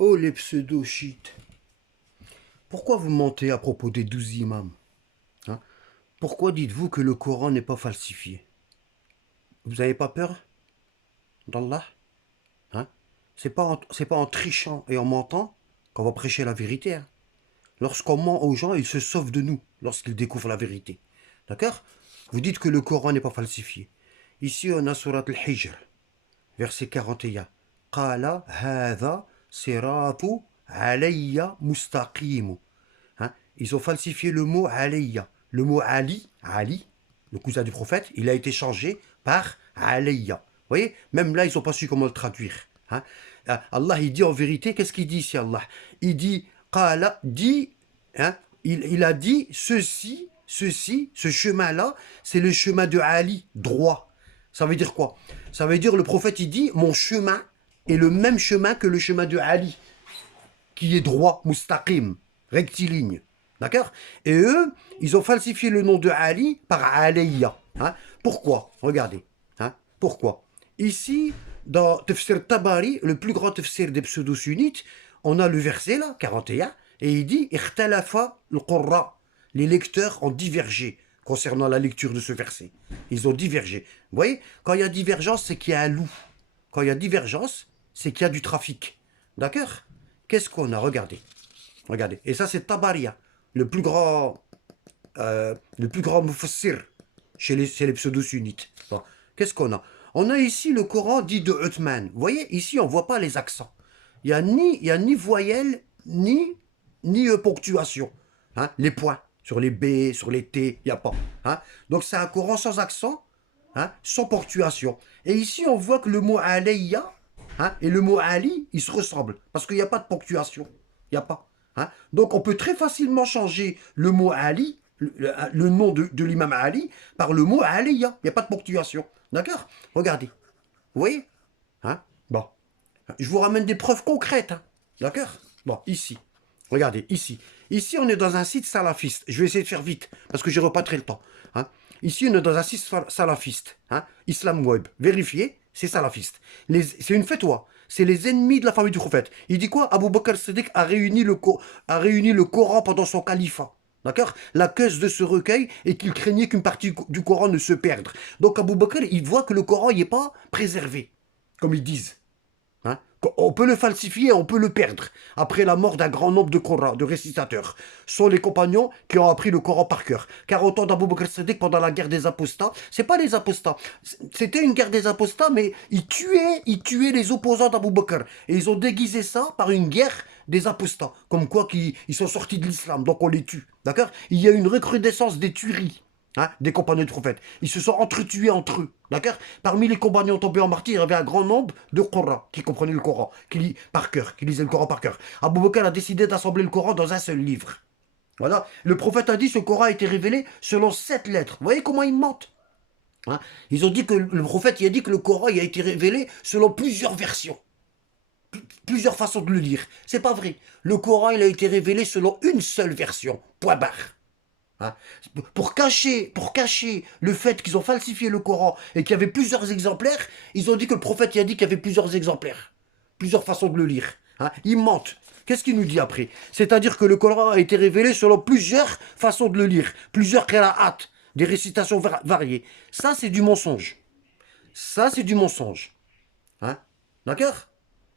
Oh les pseudo-chiites, pourquoi vous mentez à propos des 12 imams, hein? Pourquoi dites-vous que le Coran n'est pas falsifié? Vous n'avez pas peur d'Allah, hein? C'est pas en trichant et en mentant qu'on va prêcher la vérité, hein. Lorsqu'on ment aux gens, ils se sauvent de nous lorsqu'ils découvrent la vérité. D'accord? Vous dites que le Coran n'est pas falsifié. Ici, on a surat al-Hijr, verset 41. Qala hadha siratu alayya mustaqimu. Hein, ils ont falsifié le mot alayya. Le mot Ali, Ali, le cousin du prophète, il a été changé par alayya. Vous voyez, même là, ils n'ont pas su comment le traduire, hein. Allah, il dit en vérité, qu'est-ce qu'il dit ici, Allah? Il dit, qala, dit, hein, il a dit, ce chemin-là, c'est le chemin de Ali, droit. Ça veut dire quoi? Ça veut dire, le prophète, il dit, mon chemin est le même chemin que le chemin de Ali, qui est droit, mustaqim, rectiligne. D'accord? Et eux, ils ont falsifié le nom de Ali par Alayya, hein. Pourquoi? Regardez, hein. Pourquoi? Ici, dans Tafsir Tabari, le plus grand tafsir des pseudo-sunnites, on a le verset là, 41, et il dit Ikhtalafa al-Qurra. Les lecteurs ont divergé concernant la lecture de ce verset. Ils ont divergé. Vous voyez, quand il y a divergence, c'est qu'il y a un loup. Quand il y a divergence, c'est qu'il y a du trafic. D'accord? Qu'est-ce qu'on a? Regardez. Regardez. Et ça, c'est Tabaria, le plus grand mufassir chez les pseudo-sunnites. Bon. Qu'est-ce qu'on a? On a ici le Coran dit de Uthman. Vous voyez, ici, on ne voit pas les accents. Il y a ni voyelle, ni ponctuation, hein. Les points sur les B, sur les T, il n'y a pas, hein. Donc, c'est un Coran sans accent, hein, sans ponctuation. Et ici, on voit que le mot alayya, hein, et le mot Ali, ils se ressemblent. Parce qu'il n'y a pas de ponctuation. Il n'y a pas, hein. Donc, on peut très facilement changer le mot Ali, le nom de l'imam Ali, par le mot Aliya. Il n'y a pas de ponctuation. D'accord? Regardez. Vous voyez, hein? Bon. Je vous ramène des preuves concrètes, hein. D'accord? Bon, ici. Regardez, ici. Ici, on est dans un site salafiste. Je vais essayer de faire vite, parce que je n'aurai pas très le temps, hein. Ici, on est dans un site salafiste, hein. Islam Web. Vérifiez, c'est salafiste. C'est une fatwa. C'est les ennemis de la famille du prophète. Il dit quoi? Abu Bakr Siddiq a réuni le Coran pendant son califat. D'accord? La cause de ce recueil est qu'il craignait qu'une partie du Coran ne se perde. Donc Abu Bakr, il voit que le Coran n'est pas préservé, comme ils disent, hein. On peut le falsifier, on peut le perdre. Après la mort d'un grand nombre de récitateurs, ce sont les compagnons qui ont appris le Coran par cœur. Car au temps d'Abu Bakr Siddiq, pendant la guerre des apostats, c'est pas les apostats, c'était une guerre des apostats, mais ils tuaient les opposants d'Abu Bakr. Et ils ont déguisé ça par une guerre des apostats. Comme quoi ils sont sortis de l'islam, donc on les tue. D'accord? Il y a une recrudescence des tueries, hein, des compagnons du prophète. Ils se sont entretués entre eux. D'accord? Parmi les compagnons tombés en martyr, il y avait un grand nombre de Qurra qui comprenaient le Coran, qui lisaient le Coran par cœur. Abu Bakr a décidé d'assembler le Coran dans un seul livre. Voilà. Le prophète a dit que ce Coran a été révélé selon 7 lettres. Vous voyez comment ils mentent, hein? Ils ont dit que le prophète il a dit que le Coran il a été révélé selon plusieurs versions, plusieurs façons de le lire. C'est pas vrai. Le Coran il a été révélé selon une seule version. Point barre. Hein. Pour cacher le fait qu'ils ont falsifié le Coran et qu'il y avait plusieurs exemplaires, ils ont dit que le prophète il a dit qu'il y avait plusieurs exemplaires, plusieurs façons de le lire, hein. Ils mentent. Qu'est-ce qu'il nous dit après? C'est-à-dire que le Coran a été révélé selon plusieurs façons de le lire, plusieurs qira'at, des récitations variées. Ça, c'est du mensonge. Ça, c'est du mensonge, hein. D'accord,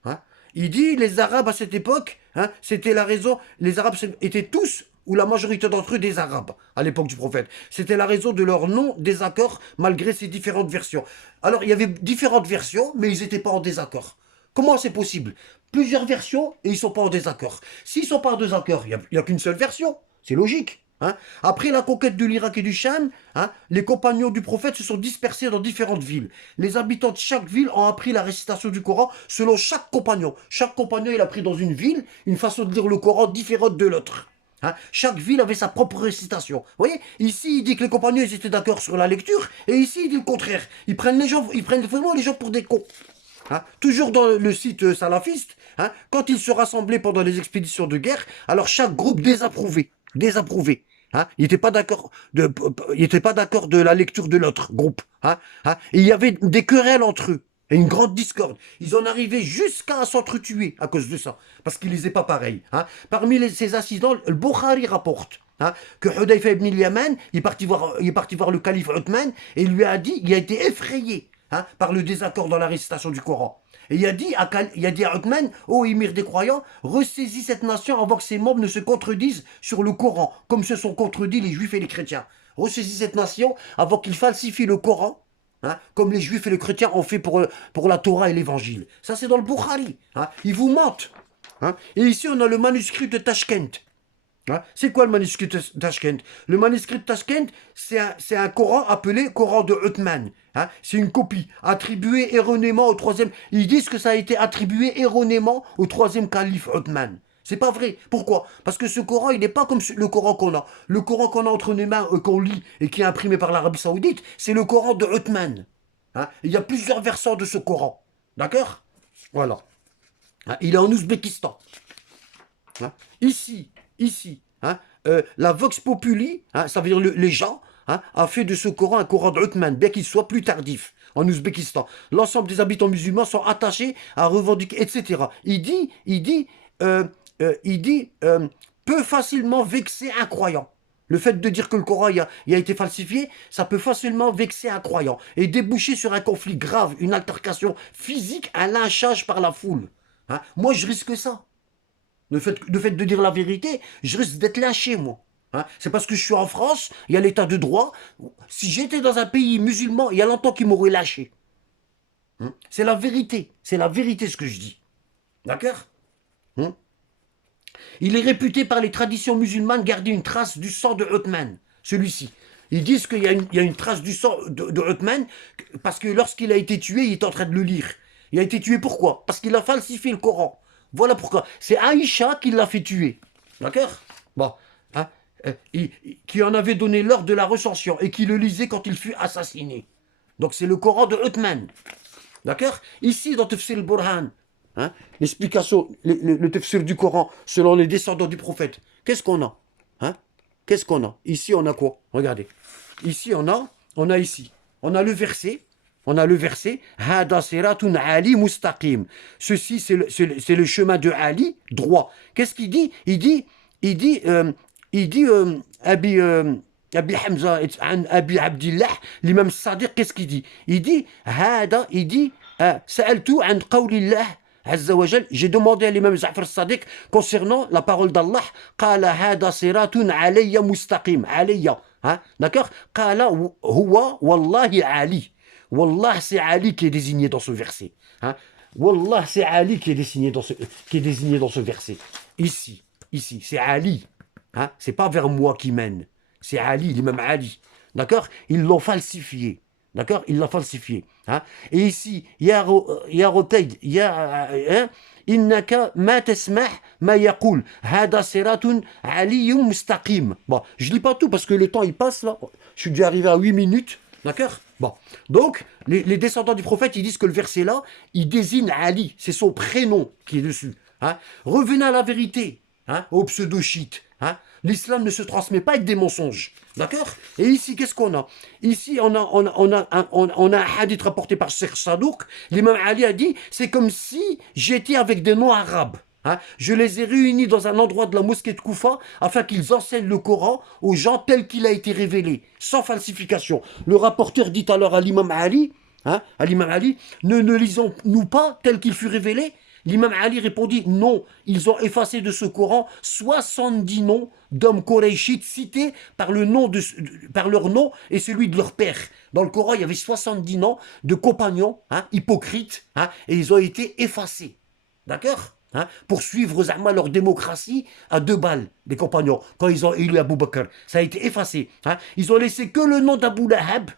hein. Il dit les Arabes à cette époque, hein, c'était la raison. Les Arabes étaient tous, ou la majorité d'entre eux, des Arabes à l'époque du prophète. C'était la raison de leur non-désaccord malgré ces différentes versions. Alors il y avait différentes versions, mais ils n'étaient pas en désaccord. Comment c'est possible? Plusieurs versions et ils ne sont pas en désaccord. S'ils ne sont pas en désaccord, il n'y a qu'une seule version. C'est logique, hein. Après la conquête de l'Irak et du Cham, hein, les compagnons du prophète se sont dispersés dans différentes villes. Les habitants de chaque ville ont appris la récitation du Coran selon chaque compagnon. Chaque compagnon, il a pris dans une ville une façon de lire le Coran différente de l'autre, hein. Chaque ville avait sa propre récitation. Vous voyez, ici, il dit que les compagnons ils étaient d'accord sur la lecture, et ici, il dit le contraire. Ils prennent vraiment les gens pour des cons, hein. Toujours dans le site salafiste, hein, quand ils se rassemblaient pendant les expéditions de guerre, alors chaque groupe désapprouvait, hein. Il n'était pas d'accord de la lecture de l'autre groupe, hein, hein. Et il y avait des querelles entre eux. Et une grande discorde. Ils en arrivaient jusqu'à s'entretuer à cause de ça. Parce qu'ils lisaient pas pareil. Hein. Parmi ces incidents, le Bukhari rapporte que Hudayfa ibn al-Yaman, il est parti voir le calife Othman et il lui a dit, il a été effrayé par le désaccord dans la récitation du Coran. Et il a dit à Othman, ô émir des croyants, ressaisis cette nation avant que ses membres ne se contredisent sur le Coran, comme se sont contredits les juifs et les chrétiens. Ressaisis cette nation avant qu'ils falsifient le Coran, comme les juifs et les chrétiens ont fait pour la Torah et l'évangile. Ça, c'est dans le Bukhari. Ils vous mentent. Et ici, on a le manuscrit de Tashkent. C'est quoi le manuscrit de Tashkent? Le manuscrit de Tashkent, c'est un Coran appelé Coran de Othman. C'est une copie attribuée erronément au troisième. Ils disent que ça a été attribué erronément au troisième calife Othman. C'est pas vrai. Pourquoi? Parce que ce Coran, il n'est pas comme le Coran qu'on a. Le Coran qu'on a entre nos mains, qu'on lit et qui est imprimé par l'Arabie Saoudite, c'est le Coran de Othman. Il y a plusieurs versants de ce Coran. D'accord? Voilà. Il est en Ouzbékistan. Ici, la Vox Populi, ça veut dire les gens, a fait de ce Coran un Coran d'Othman, bien qu'il soit plus tardif, en Ouzbékistan. L'ensemble des habitants musulmans sont attachés à revendiquer, etc. Il dit, peut facilement vexer un croyant. Le fait de dire que le Coran il a été falsifié, ça peut facilement vexer un croyant et déboucher sur un conflit grave, une altercation physique, un lynchage par la foule. Moi, je risque ça. Le fait de dire la vérité, je risque d'être lynché, moi. C'est parce que je suis en France, il y a l'état de droit. Si j'étais dans un pays musulman, il y a longtemps qu'ils m'auraient lâché. C'est la vérité. C'est la vérité ce que je dis. D'accord? Il est réputé par les traditions musulmanes garder une trace du sang de Othman, celui-ci. Ils disent qu'il y a une trace du sang de Othman parce que lorsqu'il a été tué, il est en train de le lire. Il a été tué pourquoi? Parce qu'il a falsifié le Coran. Voilà pourquoi. C'est Aïcha qui l'a fait tuer. D'accord? Bon. Qui en avait donné l'ordre de la recension et qui le lisait quand il fut assassiné. Donc c'est le Coran de Othman. D'accord? Ici, dans Tafsir al-Burhan, l'explication, le tafsir du Coran selon les descendants du prophète. Qu'est-ce qu'on a? Qu'est-ce qu'on a? Ici, on a quoi? Regardez. Ici, on a ici. On a le verset. Hada siratun Ali mustaqim. Ceci, c'est le chemin de Ali, droit. Qu'est-ce qu'il dit? Il dit, Abi Hamza, Abi Abdillah, l'imam Sadiq, qu'est-ce qu'il dit? Il dit, Sa'altu an qawlillah Azza wa Jal, j'ai demandé à l'imam Ja'far Sadiq concernant la parole d'Allah, Qala hada siratun alayya mustaqim, alayya, d'accord? Qala huwa wallahi Ali. Wallah, c'est Ali qui est désigné dans ce verset. Wallah, c'est Ali qui est désigné dans ce verset. Ici, c'est Ali. C'est pas vers moi qui mène. C'est Ali, l'imam Ali. D'accord? Ils l'ont falsifié. D'accord? Il l'a falsifié. Et ici, ya Rotayd, innaka ma tasmah ma yaqul. Hada siratun aliyyun mustaqim. Bon, je lis pas tout parce que le temps il passe là. Je suis déjà arrivé à 8 minutes. D'accord? Bon. Donc, les descendants du prophète, ils disent que le verset là, il désigne Ali. C'est son prénom qui est dessus. Revenez à la vérité, aux pseudo-chiites. L'islam ne se transmet pas avec des mensonges. D'accord? Et ici, qu'est-ce qu'on a? Ici, on a un hadith rapporté par Cheikh Sadouk. L'imam Ali a dit, c'est comme si j'étais avec des noms arabes. Je les ai réunis dans un endroit de la mosquée de Koufa afin qu'ils enseignent le Coran aux gens tel qu'il a été révélé, sans falsification. Le rapporteur dit alors à l'imam Ali, ne lisons-nous pas tel qu'il fut révélé? L'imam Ali répondit non, ils ont effacé de ce Coran 70 noms d'hommes koraïchites cités par leur nom et celui de leur père. Dans le Coran, il y avait 70 noms de compagnons hypocrites et ils ont été effacés. D'accord? Pour suivre leur démocratie à 2 balles, des compagnons, quand ils ont élu Abu Bakr. Ça a été effacé. Ils ont laissé que le nom d'Abu Lahab,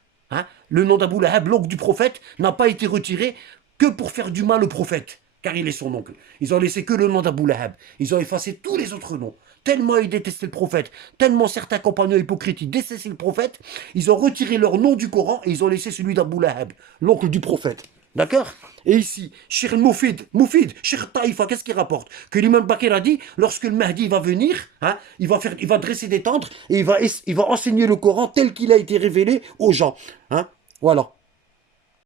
le nom d'Abu Lahab, l'oncle du prophète, n'a pas été retiré que pour faire du mal au prophète, car il est son oncle. Ils ont laissé que le nom d'Abu Lahab. Ils ont effacé tous les autres noms. Tellement ils détestaient le prophète, tellement certains compagnons hypocrites, ils détestaient le prophète, ils ont retiré leur nom du Coran et ils ont laissé celui d'Abu Lahab, l'oncle du prophète. D'accord? Et ici, Cheikh Moufid, Cheikh Taïfa, qu'est-ce qu'il rapporte? Que l'imam Bakr a dit, lorsque le Mahdi va venir, il va dresser des tentes et il va enseigner le Coran tel qu'il a été révélé aux gens. Voilà.